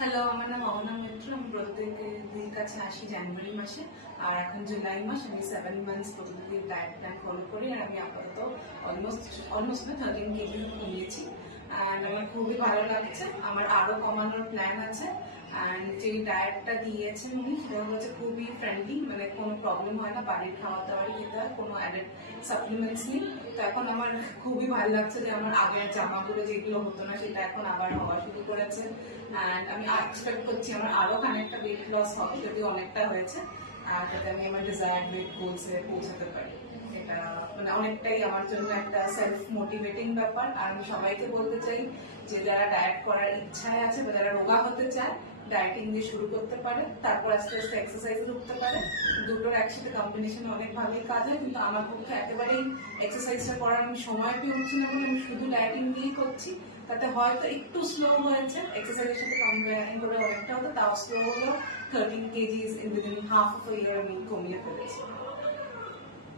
Hello, আমার নাম অহনা মিত্র। আমি প্রত্যেকের কাছে আসি জানুয়ারি মাসে, আর এখন জুলাই মাস। আমি 7 মান্থস প্রত্যেকের ডায়েট প্ল্যান ফলো করি, আর আমি আপাতত অলমোস্ট 13 কেজি কমিয়েছি। অ্যান্ড আমার খুবই ভালো লাগছে। আমার আরো কমানোর প্ল্যান আছে। অ্যান্ড যে ডায়েটটা দিয়েছেন উনি, সেটা হচ্ছে খুবই ফ্রেন্ডলি, মানে কোনো প্রবলেম হয় না, বাড়ির খাবার দাবারই খেতে হয়, কোনো অ্যাডেড সাপ্লিমেন্টস নেই। তো এখন আমার খুবই ভালো লাগছে যে আমার আগের জামাগুলো যেগুলো হতো না, সেটা এখন আবার হওয়া শুরু করেছে। অ্যান্ড আমি এক্সপেক্ট করছি আমার আরো খানিকটা ওয়েট লস হবে, যদিও অনেকটা হয়েছে, আর যাতে আমি আমার ডিজায়ার্ড ওয়েট গোলসে পৌঁছাতে পারি। এটা মানে অনেকটাই আমার জন্য একটা সেলফ মোটিভেটিং ব্যাপার। আর আমি সবাইকে বলতে চাই যে যারা ডায়েট করার ইচ্ছায় আছে বা যারা রোগা হতে চায়, ডায়েটিং দিয়ে শুরু করতে পারে, তারপর আস্তে আস্তে এক্সারসাইজে ঢুকতে পারে। দুটোর একসাথে কম্বিনেশনে অনেক ভালোই কাজ হয়, কিন্তু আমার পক্ষে একেবারেই এক্সারসাইজটা করার আমি সময় পেয়ে উঠছি না বলে আমি শুধু ডায়েটিং দিয়েই করছি। তাতে হয়তো একটু স্লো হয়েছে, এক্সারসাইজের সাথে কম্পেয়ারিং করে অনেকটা হতো, তাও স্লো হলেও 13 KGs in within half of year আমি কমিয়ে ফেলেছি।